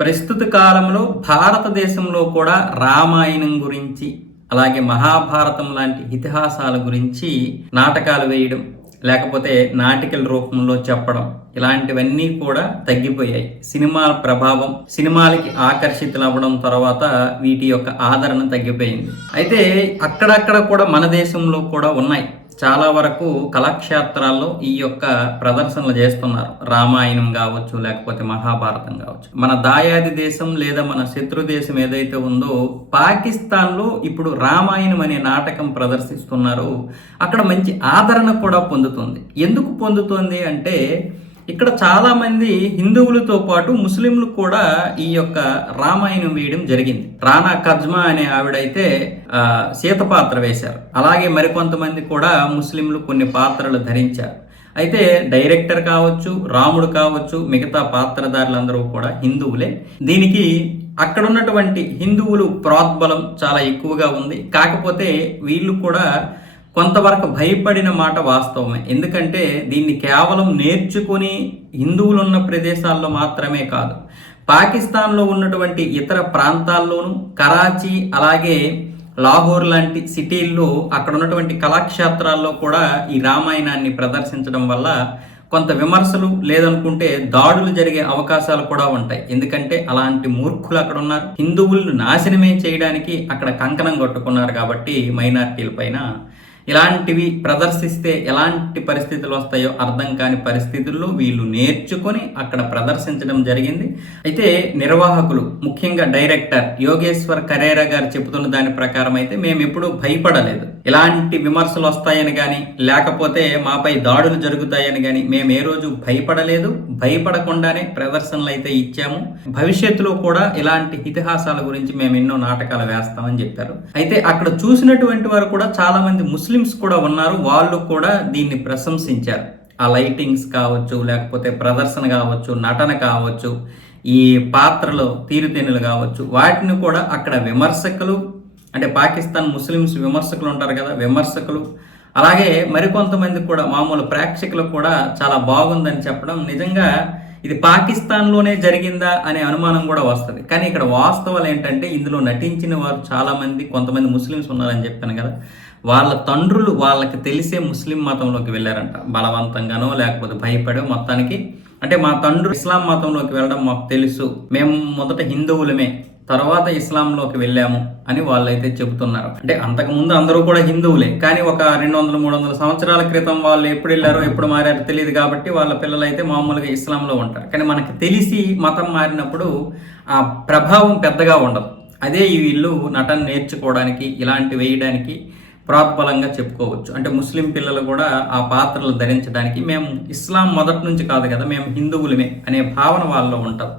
ప్రస్తుత కాలంలో భారతదేశంలో కూడా రామాయణం గురించి అలాగే మహాభారతం లాంటి ఇతిహాసాల గురించి నాటకాలు వేయడం లేకపోతే నాటికల రూపంలో చెప్పడం ఇలాంటివన్నీ కూడా తగ్గిపోయాయి. సినిమాల ప్రభావం సినిమాలకి ఆకర్షితులవ్వడం తర్వాత వీటి యొక్క ఆదరణ తగ్గిపోయింది. అయితే అక్కడక్కడ కూడా మన దేశంలో కూడా ఉన్నాయి. చాలా వరకు కళాక్షేత్రాల్లో ఈ యొక్క ప్రదర్శనలు చేస్తున్నారు. రామాయణం కావచ్చు లేకపోతే మహాభారతం కావచ్చు. మన దాయాది దేశం లేదా మన శత్రు దేశం ఏదైతే ఉందో పాకిస్తాన్లో ఇప్పుడు రామాయణం అనే నాటకం ప్రదర్శిస్తున్నారు. అక్కడ మంచి ఆదరణ కూడా పొందుతుంది. ఎందుకు పొందుతుంది అంటే ఇక్కడ చాలామంది హిందువులతో పాటు ముస్లింలు కూడా ఈ యొక్క రామాయణం వేయడం జరిగింది. రానా కజ్మా అనే ఆవిడైతే ఆ, సీత పాత్ర వేశారు. అలాగే మరికొంతమంది కూడా ముస్లింలు కొన్ని పాత్రలు ధరించారు. అయితే డైరెక్టర్ కావచ్చు రాముడు కావచ్చు మిగతా పాత్రధారులందరూ కూడా హిందువులే. దీనికి అక్కడ ఉన్నటువంటి హిందువులు ప్రోద్బలం చాలా ఎక్కువగా ఉంది. కాకపోతే వీళ్ళు కూడా కొంతవరకు భయపడిన మాట వాస్తవమే. ఎందుకంటే దీన్ని కేవలం నేర్చుకుని హిందువులు ఉన్న ప్రదేశాల్లో మాత్రమే కాదు పాకిస్తాన్లో ఉన్నటువంటి ఇతర ప్రాంతాల్లోనూ కరాచీ అలాగే లాహోర్ లాంటి సిటీల్లో అక్కడ ఉన్నటువంటి కళాక్షేత్రాల్లో కూడా ఈ రామాయణాన్ని ప్రదర్శించడం వల్ల కొంత విమర్శలు లేదనుకుంటే దాడులు జరిగే అవకాశాలు కూడా ఉంటాయి. ఎందుకంటే అలాంటి మూర్ఖులు అక్కడ ఉన్నారు. హిందువులను నాశనమే చేయడానికి అక్కడ కంకణం కొట్టుకున్నారు కాబట్టి మైనార్టీల పైన ఇలాంటివి ప్రదర్శిస్తే ఎలాంటి పరిస్థితులు వస్తాయో అర్థం కాని పరిస్థితుల్లో వీళ్ళు నేర్చుకొని అక్కడ ప్రదర్శించడం జరిగింది. అయితే నిర్వాహకులు ముఖ్యంగా డైరెక్టర్ యోగేశ్వర్ కరేరా గారు చెబుతున్న దాని ప్రకారం అయితే మేము ఎప్పుడూ భయపడలేదు. ఇలాంటి విమర్శలు వస్తాయని కానీ లేకపోతే మాపై దాడులు జరుగుతాయని కానీ మేము ఏ రోజు భయపడలేదు. భయపడకుండానే ప్రదర్శనలు అయితే ఇచ్చాము. భవిష్యత్తులో కూడా ఇలాంటి ఇతిహాసాల గురించి మేము ఎన్నో నాటకాలు వేస్తామని చెప్పారు. అయితే అక్కడ చూసినటువంటి వారు కూడా చాలా మంది ముస్లిమ్స్ కూడా ఉన్నారు వాళ్ళు కూడా దీన్ని ప్రశంసించారు. ఆ లైటింగ్స్ కావచ్చు లేకపోతే ప్రదర్శన కావచ్చు నటన కావచ్చు ఈ పాత్రలు తీరుతెన్నులు కావచ్చు వాటిని కూడా అక్కడ విమర్శకులు అంటే పాకిస్తాన్ ముస్లిమ్స్ విమర్శకులు ఉంటారు కదా విమర్శకులు. అలాగే మరికొంతమంది కూడా మామూలు ప్రేక్షకులు కూడా చాలా బాగుందని చెప్పడం నిజంగా ఇది పాకిస్తాన్లోనే జరిగిందా అనే అనుమానం కూడా వస్తుంది. కానీ ఇక్కడ వాస్తవాలు ఏంటంటే ఇందులో నటించిన వారు చాలా మంది కొంతమంది ముస్లిమ్స్ ఉన్నారని చెప్పాను కదా. వాళ్ళ తండ్రులు వాళ్ళకి తెలిసే ముస్లిం మతంలోకి వెళ్ళారంట. బలవంతంగానో లేకపోతే భయపడో మొత్తానికి అంటే మా తండ్రి ఇస్లాం మతంలోకి వెళ్ళడం మాకు తెలుసు. మేము మొదట హిందువులమే తర్వాత ఇస్లాంలోకి వెళ్ళాము అని వాళ్ళైతే చెబుతున్నారు. అంటే అంతకుముందు అందరూ కూడా హిందువులే కానీ ఒక రెండు వందల మూడు వందల సంవత్సరాల క్రితం వాళ్ళు ఎప్పుడు వెళ్ళారో ఎప్పుడు మారారో తెలియదు కాబట్టి వాళ్ళ పిల్లలు అయితే మామూలుగా ఇస్లాంలో ఉంటారు. కానీ మనకి తెలిసి మతం మారినప్పుడు ఆ ప్రభావం పెద్దగా ఉండదు. అదే ఈ వీళ్ళు నటన నేర్చుకోవడానికి ఇలాంటి వేయడానికి ప్రోత్బలంగా చెప్పుకోవచ్చు. అంటే ముస్లిం పిల్లలు కూడా ఆ పాత్రలు ధరించడానికి మేము ఇస్లాం మొదటి నుంచి కాదు కదా మేము హిందువులమే అనే భావన వాళ్ళలో ఉంటుంది.